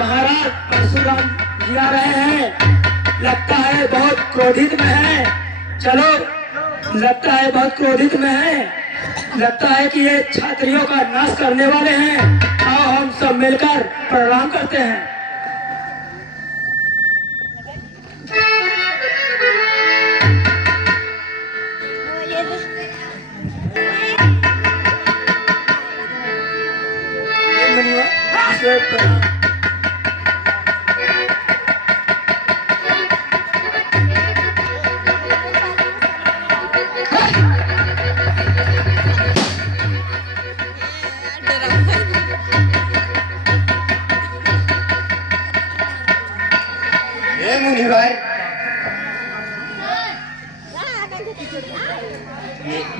महाराज परशुराम जी आ रहे हैं। लगता है बहुत क्रोधित में है। चलो, लगता है बहुत क्रोधित में है। लगता है कि ये क्षत्रियों का नाश करने वाले हैं। आओ हम सब मिलकर प्रणाम करते हैं। मुनि भाई,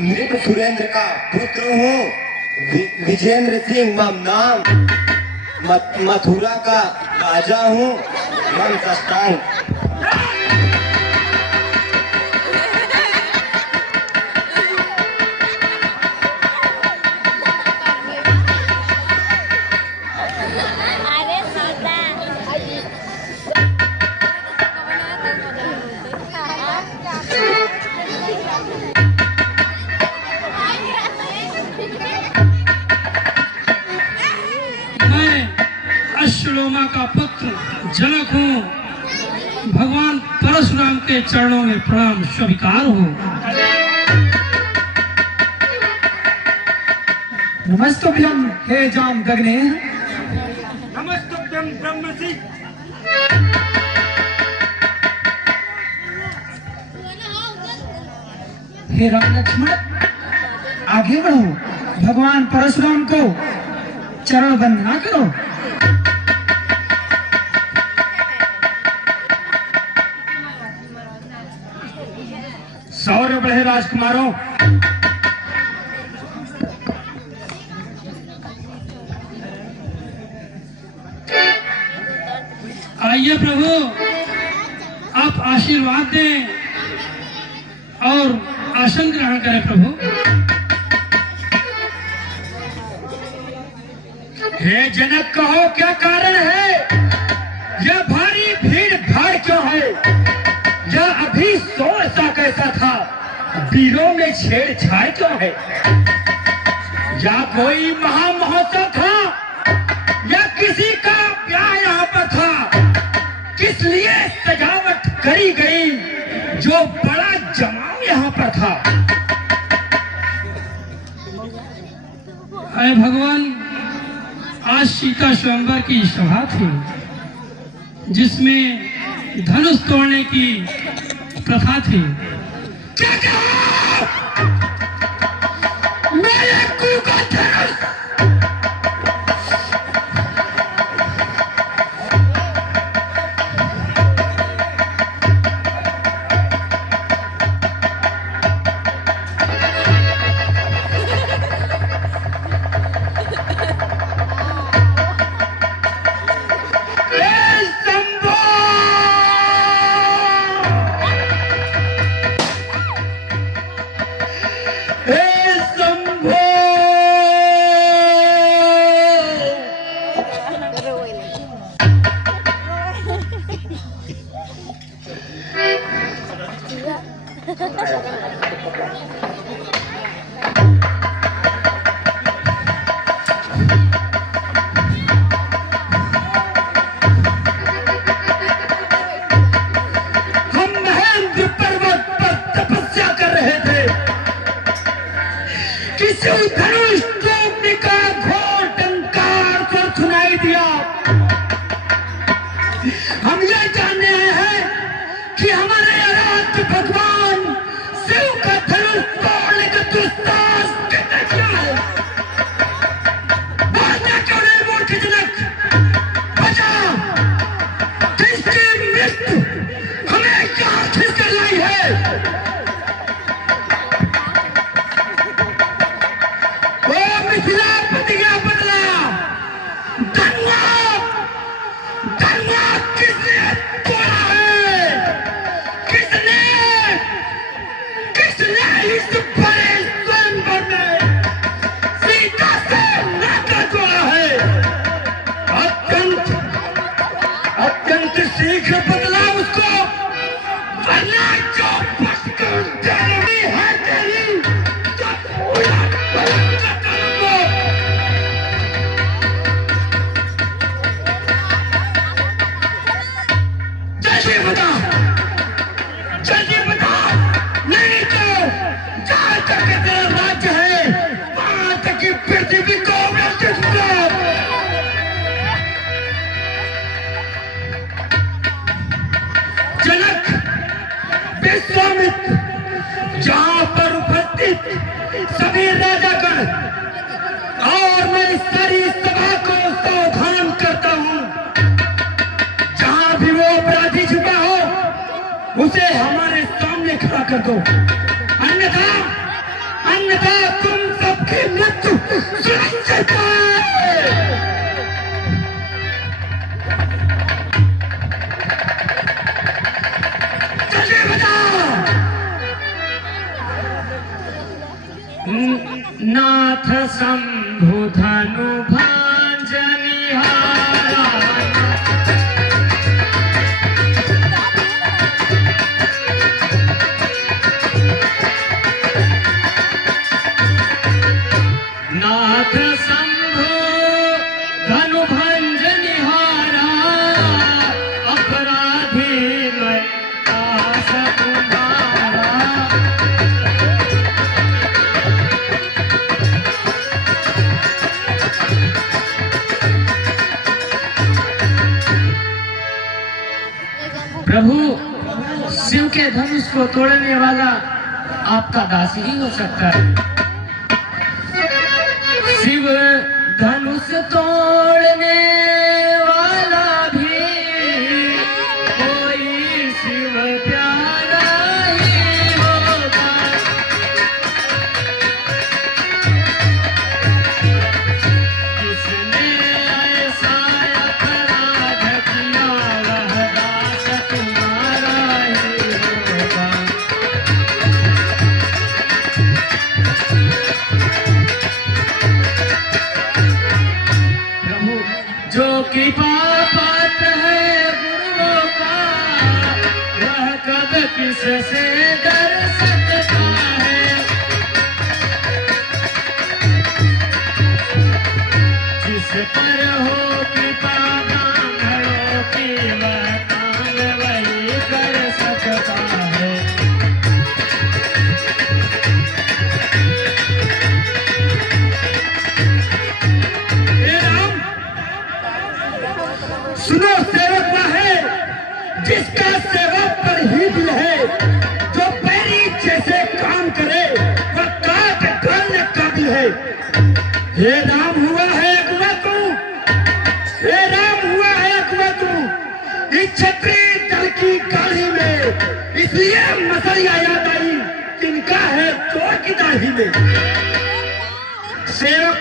मृत सुरेंद्र का पुत्र हूँ, विजेंद्र सिंह मम नाम, मथुरा का राजा हूँ, मम सष्टांग। अश्वलोमा का पुत्र जनक हूँ। भगवान परशुराम के चरणों में प्रणाम स्वीकार हो। नमस्तुभ्यं हे जाम गगने। नमस्तुभ्यं ब्रह्मसि। हे राम लक्ष्मण, आगे बढ़ो। भगवान परशुराम को चरण वंदना करो। सौर्य बढ़े राजकुमारों। आइए प्रभु, आप आशीर्वाद दें और आसन ग्रहण करें प्रभु। हे जनक, कहो क्या कारण है? यह भारी भीड़ भाड़ क्यों है? यह अभी शोर सा कैसा था? वीरों में छेड़छाड़ क्यों है? या कोई महामहोत्सव था या किसी का ब्याह यहाँ पर था? किस लिए सजावट करी गई? जो बड़ा जमाव यहाँ पर था। अरे भगवान, आज सीता स्वयंवर की सभा थी जिसमें धनुष तोड़ने की प्रथा थी। क्या कहा? मेरे कुल का धनुष? धनुष टूटने का घोर टंकार स्वर सुनाई दिया। हम ये जानने हैं कि हमारे आराध्य भगवान शिव का धनुष तोड़ने का दुस्साहस कितना क्या है। बोलना क्यों नहीं मूर्ख जनक? बचा, किसकी मृत्यु हमें क्या खिसकर लाई है? मिथिलापति का बदला धनवा किसने तोड़ा है? किसने इस बड़े स्वयंवर में सीता से नाता जोड़ा है? विश्वामित्र, जहां पर उपस्थित सभी राजागण और मैं इस सारी सभा को सावधान करता हूं, जहां भी वो अपराधी छुपा हो उसे हमारे सामने खड़ा कर दो, अन्यथा अन्यथा तुम सबकी मृत्यु सुनिश्चित है। चलिए बताओ। नाथ शंभु धनु भांजनिहारा, नाथ शंभु धनु भंजनिहारा, अपराधी मैं दास तुम्हारा। प्रभु, शिव के धनुष को तोड़ने वाला आपका दास ही हो सकता है। शिव धनुष तोड़ने वाला भी कोई शिव प्यारा ही होगा। किसने ऐसा अपराध किया, वह दास तुम्हारा ही होगा। जो कृपा पात्र है गुरुओं का, वह कब किससे डर सकता है। जिस पर हो कृपा ब्राह्मणों की, वह काम वही कर सकता है। सुनो, सेवक वह है जिसका सेवक पर ही दिल है, जो पैरी जैसे काम करे वह काट करने काबिल है। हे राम हुआ है अगुआ तू, हे राम हुआ है अगुआ तू इस क्षत्रिय दल की गाड़ी में, इसलिए मसलिया याद आई किनका है चोर की दाढ़ी में। सेवक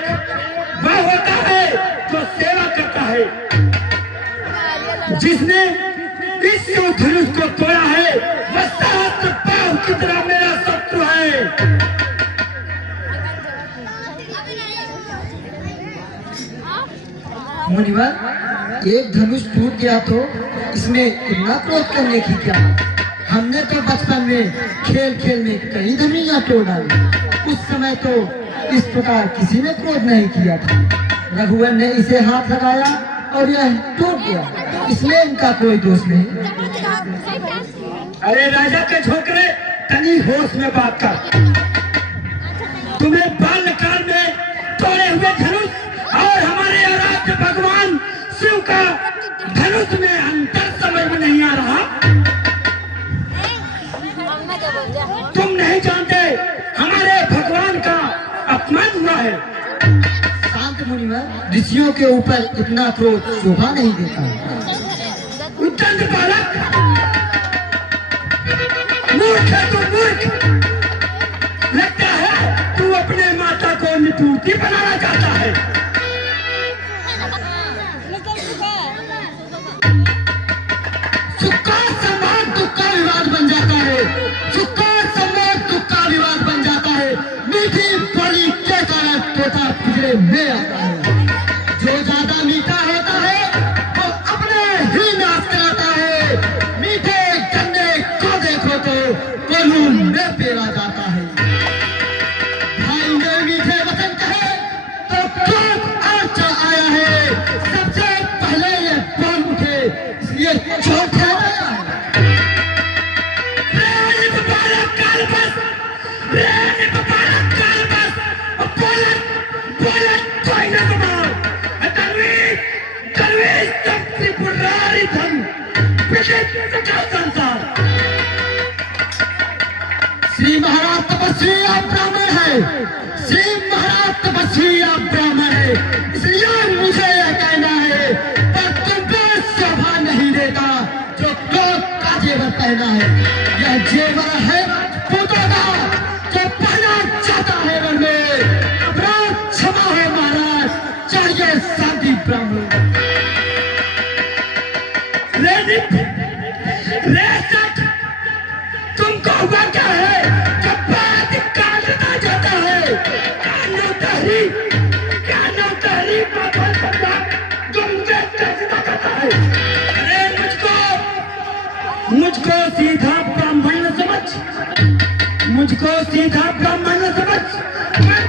वह होता है जो सेवा करता है। जिसने इस धनुष को तोड़ा है वह सहस्त्र पाव की तरह मेरा शत्रु है। मुनिवर, एक धनुष टूट गया तो इसमें इतना क्रोध करने की क्या? हमने तो बचपन में खेल खेल में कई धनुषियां तोड़ डाली, उस समय तो इस प्रकार किसी ने क्रोध नहीं किया था। रघुवर ने इसे हाथ लगाया और यह टूट गया, इसमें इनका कोई दोष नहीं। अरे राजा के छोकरे, तनी होश में बात कर। तुम्हें बाल्यकाल में तोड़े हुए धनुष और हमारे आराध्य भगवान शिव का धनुष में अंतर समझ में नहीं आ रहा। तुम नहीं जानते हमारे भगवान का अपमान हुआ है। शांत मुनिवर, ऋषियों के ऊपर इतना क्रोध शोभा नहीं देता। उद्दंड बालक, मूर्ख है तू, मूर्ख। लगता है तू अपने माता को निपूर्ति बनाना चाहता है। सुख का संवाद दुख का विवाद बन जाता है, सुख का संवाद दुख का विवाद बन जाता है। मीठी बड़ी के कारण तोता पिंजरे में आता है। जो ज्यादा मीठा होता है वो अपने ही नाश कराता है। मीठे गन्ने को देखो तो कोल्हू में पेरा जाता है। भाई ने मीठे वचन कहे तो क्रोध आज आया है। सबसे पहले ये बोल उठे, इसलिए चौंक है। तपस्विया ब्राह्मण है, श्री महाराज तपस्विया ब्राह्मण है, इसलिए मुझे यह कहना है, पर तुम पे शोभा नहीं देता जो क्रोध का जेवर पहना है। यह जेवर है राजपूतों का जो पहना जाता है वन में। अपराध क्षमा है महाराज, चाहिए शांति ब्राह्मण। तुमको हुआ क्या है जब बात काटता जाता है? क्या नौतहरी जो मुझे कैसा करता है? अरे मुझको सीधा ब्राह्मण न समझ, मुझको सीधा ब्राह्मण न समझ। मैं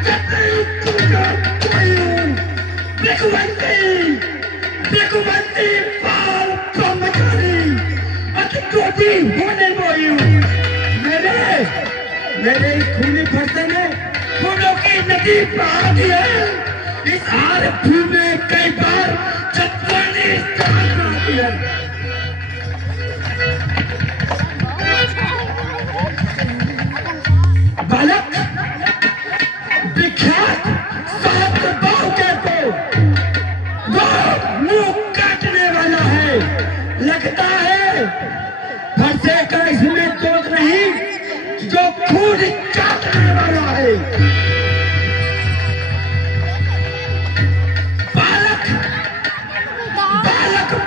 भिखुवंती पाल ब्रह्मचारी अति क्रोधी होने मोही हूँ। मेरे इस खूनी फरसे ने फूलों की नदी बहा दी है। इस आर भू में कई बार चतवानी स्नान कराती है। बालक विख्यात सात बाव के को वो मुंह काटने वाला है। लगता है फरसे का इसमें दोष नहीं जो खून काटने वाला है। बालक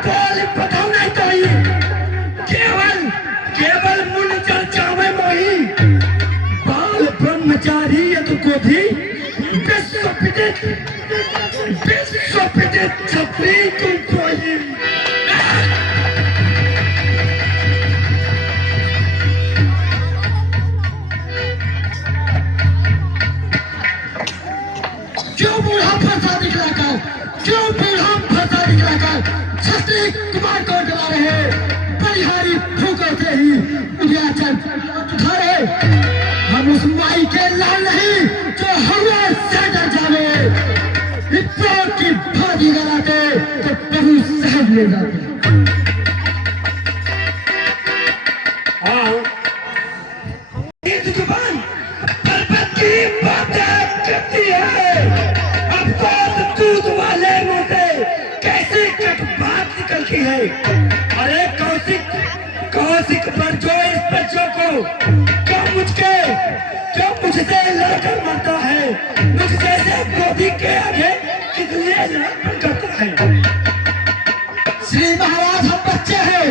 बोल बताओ नहीं तो ही केवल मुन चर्चावे मोही बाल ब्रह्मचारी को भी विश्व विदित छपरी तुमको ही। क्यों बूढ़ा फंसा दिखलाकर, क्यों बूढ़ा फंसा दिखलाकर छत्री कुमार को डरा रहे? बलिहारी फूकों से ही उड़ियाचल उठा रहे। हम उस माई के लाल नहीं जो हवा से डर जावे। विप्रों की भागी गलाते तो प्रभु सहज ले जाते। जुबान पर्वत की बातें करती है। अब दूध वाले मुंह से कैसे कट बात निकलती है? अरे कौशिक पर जो इस बच्चों को जो मुझसे लड़कर मरता है, मुझ जैसे क्रोधी के आगे किस लिए लड़ाई करता है? श्री महाराज हम बच्चे हैं,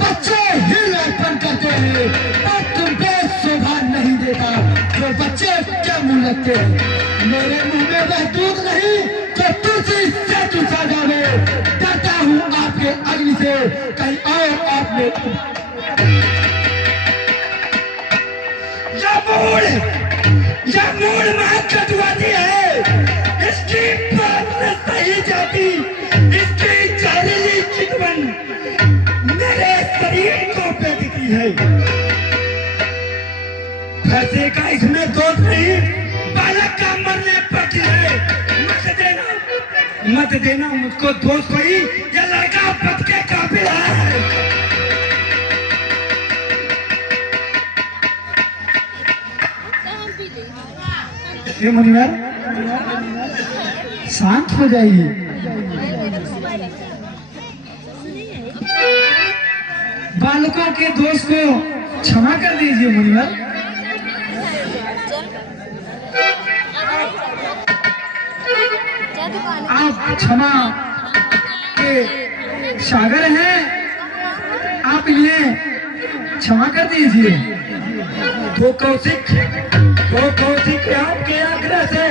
बच्चे ही लड़पन करते हैं। और तुम पे शोभा नहीं देता जो बच्चे क्या मुंह लगते हैं। मेरे मुंह में वह दूध नहीं जो तुलसी से चूसा जावे। डरता हूँ आपके अग्नि से, कहीं और आपने यह मूड में कटवाती है। इसकी बात में सही जाती, इसकी जहरीली चितवन मेरे शरीर को बेचती है। फंसे का इसमें दोष नहीं, बालक का मरने पर है। मत देना मुझको दोष कोई, यह लड़का पद के काबिल है। मुनिवर शांत हो जाइए। बालकों के दोष को क्षमा कर दीजिए मुनिवर। आप क्षमा के सागर हैं, आप इन्हें क्षमा कर दीजिए। तो कौशिक आपके आग्रह से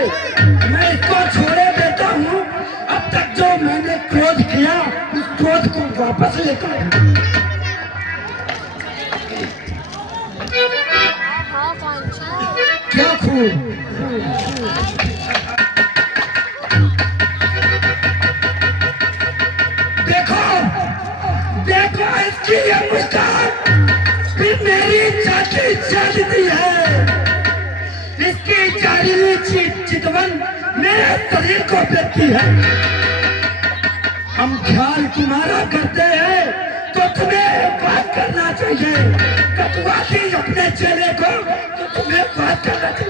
मैं इसको छोड़े देता हूँ। अब तक जो मैंने क्रोध किया उस क्रोध को वापस लेकर क्या खूब देखो इसकी ये मुस्कान फिर मेरी छाती चढ़ती है। इसकी जहरीली चितवन मेरे शरीर को बेचती है। हम ख्याल तुम्हारा करते हैं तो तुम्हें बात करना चाहिए। कटवाती अपने चेहरे को तो तुम्हें बात करना चाहिए।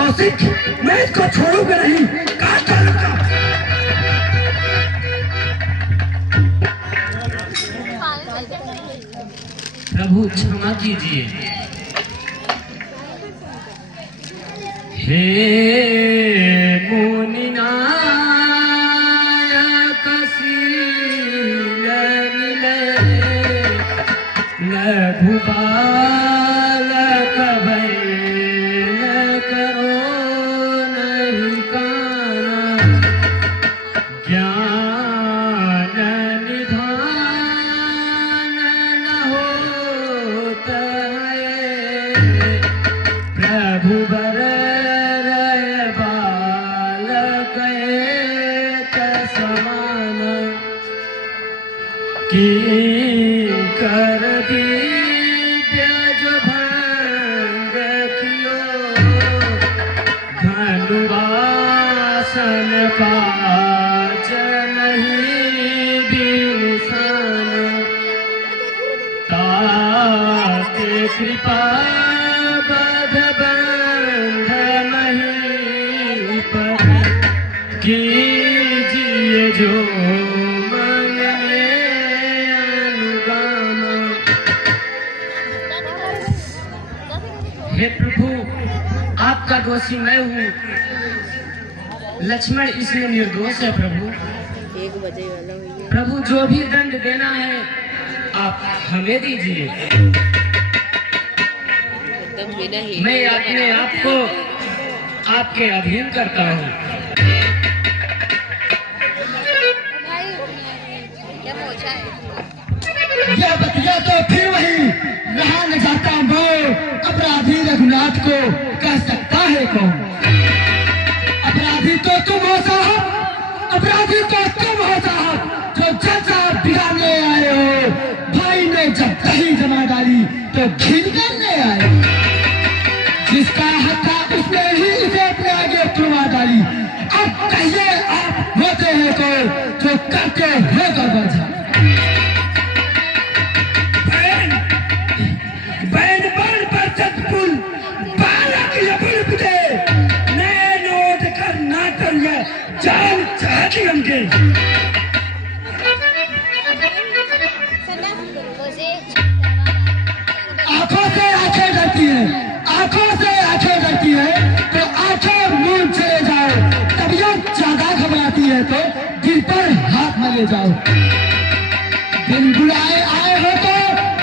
कौशिक, मैं इसको छोड़ूंगा नहीं, काट डालूंगा। प्रभु क्षमा कीजिए। हे मुनिनायक शील मिले, लघु बालक भय न करो नहीं काना, ज्ञान निधान न होता है, प्रभु बर रय बालक एक समान, की कर दिव्य जो भंग कियो, धनुवासन काज नहीं बिनसान, ताते कृपा बध बंध नहीं पर, कीजिए जो मन में अनुगाम। हे प्रभु, आपका दोषी मैं हूँ, लक्ष्मण इसमें निर्दोष है। प्रभु प्रभु जो भी दंड देना है आप हमें दीजिए। मैं अपने आप को आपके अधीन करता हूँ। यह बतिया तो फिर वही रहा न जाता मोह, अपराधी रघुनाथ को कह सकता है कौन? अपराधी तो तुम हो साहब, अपराधी तो तुम हो साहब, जो जज साहब बिगाड़ने आए हो। भाई ने जब दही जमा डाली तो घिन करने आए, जिसका हक था उसने ही इसे अपने आगे तुड़वा डाली। अब कहिए आप होते हैं कौन जो करते हो गड़बड़? जान चाहती हमके आंखों से आंखें डरती है, आंखों से आंखें डरती है तो आंखें मूंद चले जाओ। तबीयत ज्यादा घबराती है तो दिल पर हाथ न ले जाओ। बिन बुलाए आए हो तो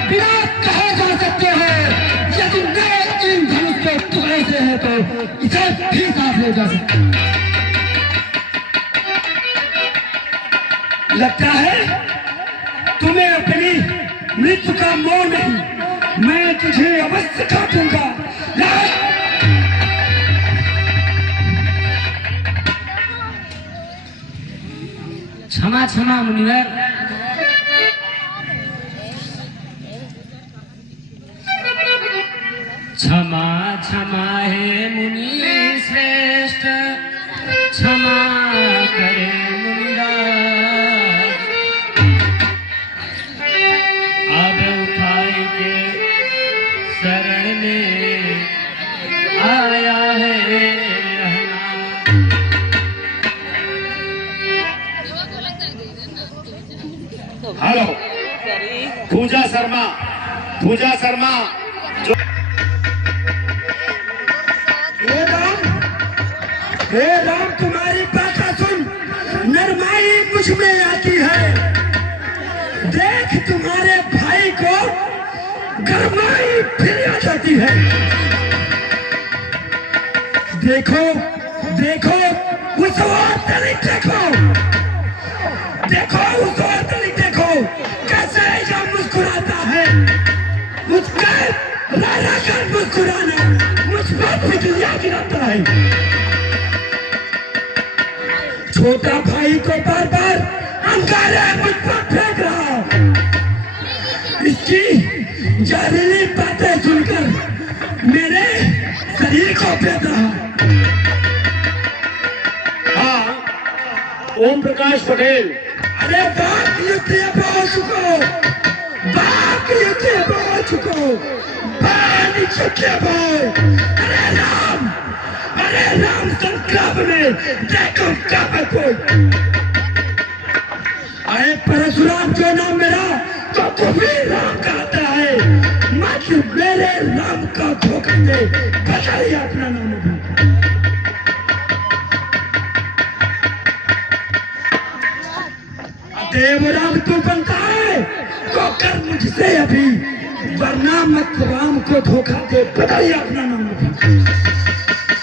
बिना कहे जा सकते हो। यदि नए इन धनुष के टुकड़े से है तो इसे भी साथ ले जा सकते हो। लगता है तुम्हें अपनी मृत्यु का मोह नहीं, मैं तुझे अवश्य काटूंगा। क्षमा क्षमा मुनिवर, क्षमा क्षमा हे मुनि श्रेष्ठ, क्षमा करे मुनिराज। अब उठाई के शरण में आया है रहना। हेलो, पूजा शर्मा, पूजा शर्मा। हे राम, तुम्हारी बात सुन, नरमाई मुझ में आती है। देख तुम्हारे भाई को गरमाई फिर आ जाती है। देखो देखो उस औरत देखो, देखो उस औरत देखो कैसे यह मुस्कुराता है। मुस्कुराए रारा कर मुस्कुराना मुझ पर बिजलियां गिराता है। छोटा भाई को बार बार अंगारे मुझ पर फेंक रहा। इसकी जहरीली बातें सुनकर मेरे शरीर को फेंक रहा। हाँ, ओम प्रकाश पटेल। अरे बाप युद्ध पहुंच चुको, बाप युद्ध पहुंच चुको, अरे राम, हरे राम संकल्प में देखो कब कोई अरे परशुराम जो नाम मेरा तो तू भी राम कहता है मत मेरे राम का धोखा दे बताइए अपना नाम भी देवराम तू बनता है तो कर मुझसे अभी वरना मत राम को धोखा दे बताइए अपना नाम भी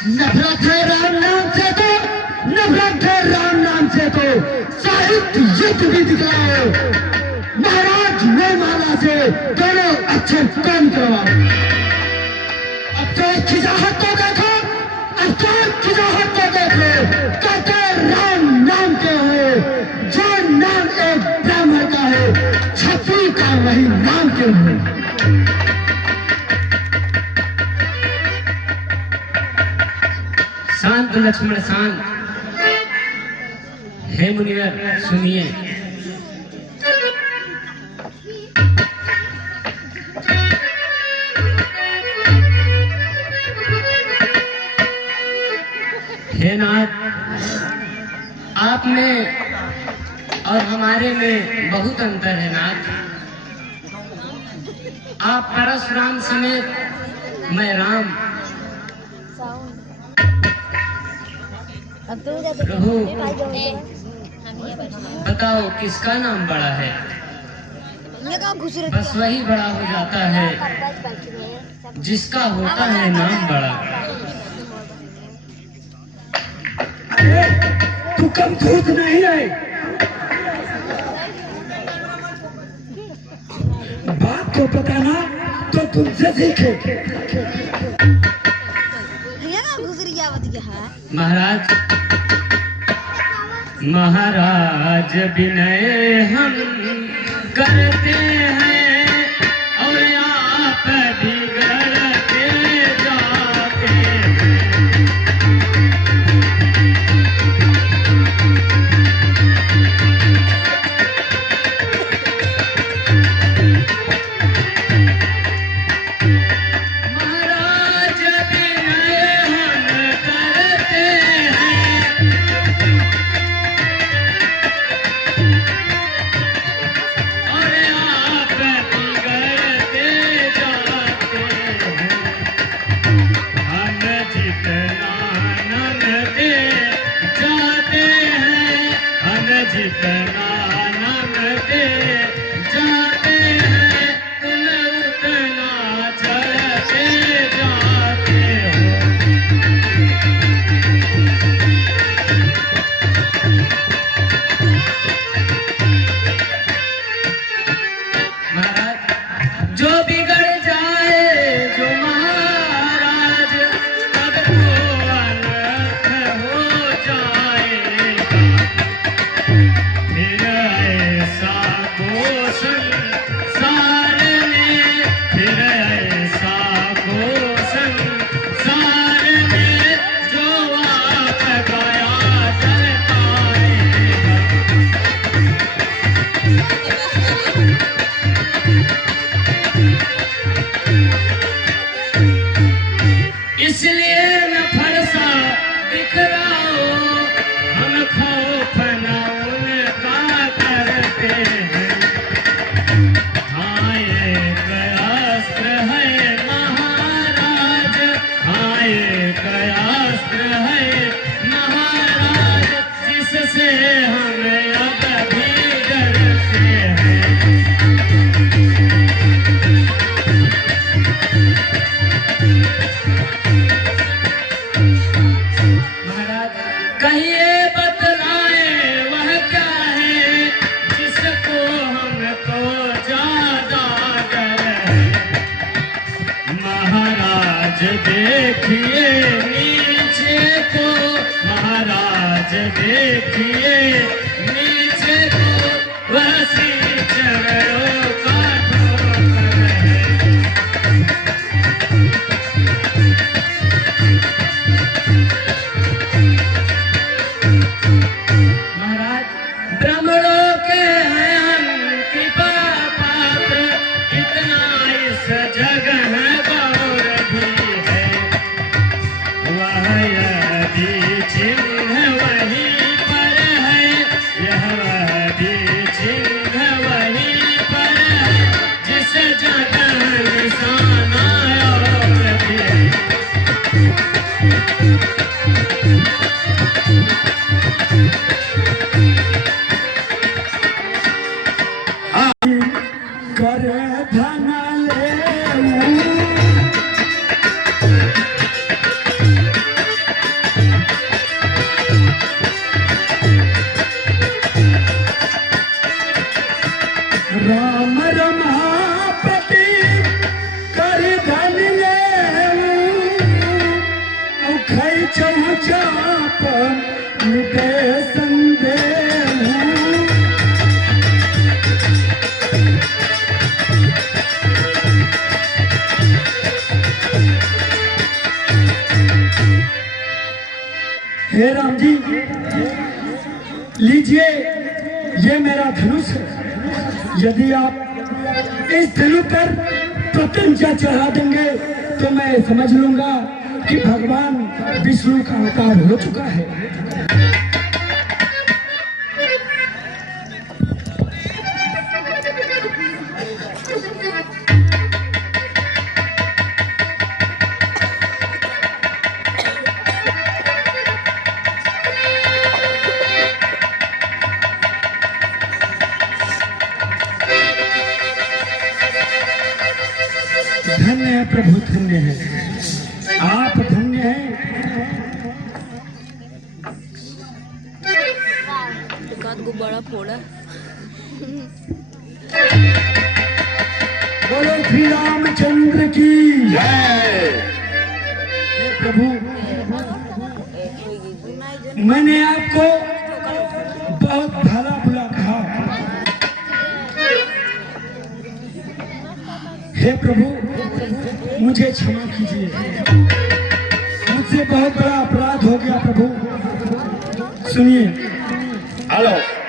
नफरत है राम नाम से तो नफरत है राम नाम से तो साहित्य युद्ध भी दिखलाओ महाराज नई माला से दोनों अक्षर कम करवाओ अब तो खिजाहट को देखो अब तो खिजाहट को देखो कहते राम नाम के हो जो नाम एक ब्राह्मण का है छत्री का वही नाम के हो शांत लक्ष्मण शांत। हे मुनिवर सुनिए। हे नाथ, आप में और हमारे में बहुत अंतर है नाथ। आप परशुराम समेत मैं राम। प्रभु बताओ किसका नाम बड़ा है? बस वही बड़ा हो जाता है जिसका होता है नाम बड़ा। अरे तू कम झूठ नहीं है बात को पता ना तो तुमसे सीखे। महाराज महाराज विनय हम करते हैं और आप बिगड़ते जाते हैं। महाराज विनय हम करते हैं और आप बिगड़ते जाते हैं। हम जितना नम दे जाते हैं हम जितना नम दे जाते हैं तुम उतना चढ़ते जाते हो। महाराज जो बिगड़ जाए जो महाराज तब तो अनर्थ हो जाएगा। फिर ऐसा को संसार में फिर ऐसा को संसार में जो आप गया चल पाएगा। इसलिए न फरसा बिखराओ हम खौफ न उनका करते हैं। हाँ एक अस्त्र है महाराज हाँ एक अस्त्र है महाराज जिससे हम अब भी डरते हैं। महाराज कहिए बतलाए वह क्या है जिसको हमको ज्यादा डर है। महाराज देखिए नीचे को महाराज देखिए नीचे को वसी चरणों का ठोकर है। महाराज ब्राह्मणों के हैं हम कृपा पात्र इतना इस जग में गौर भी है। वह मिटे संदेह। हे राम जी, लीजिए ये मेरा धनुष है। यदि आप इस धनुष पर प्रत्यंचा चढ़ा देंगे तो मैं समझ लूंगा कि भगवान विष्णु का अवतार हो चुका है। धन्य है प्रभु, धन्य है, आप धन्य हैं। एकाध गुब्बारा फोड़ा। बोलो श्री रामचंद्र की जय। हे प्रभु, मैंने आपको बहुत भला बुला कहा। हे प्रभु, मुझे क्षमा कीजिए, मुझसे बहुत बड़ा अपराध हो गया प्रभु। सुनिए, हेलो।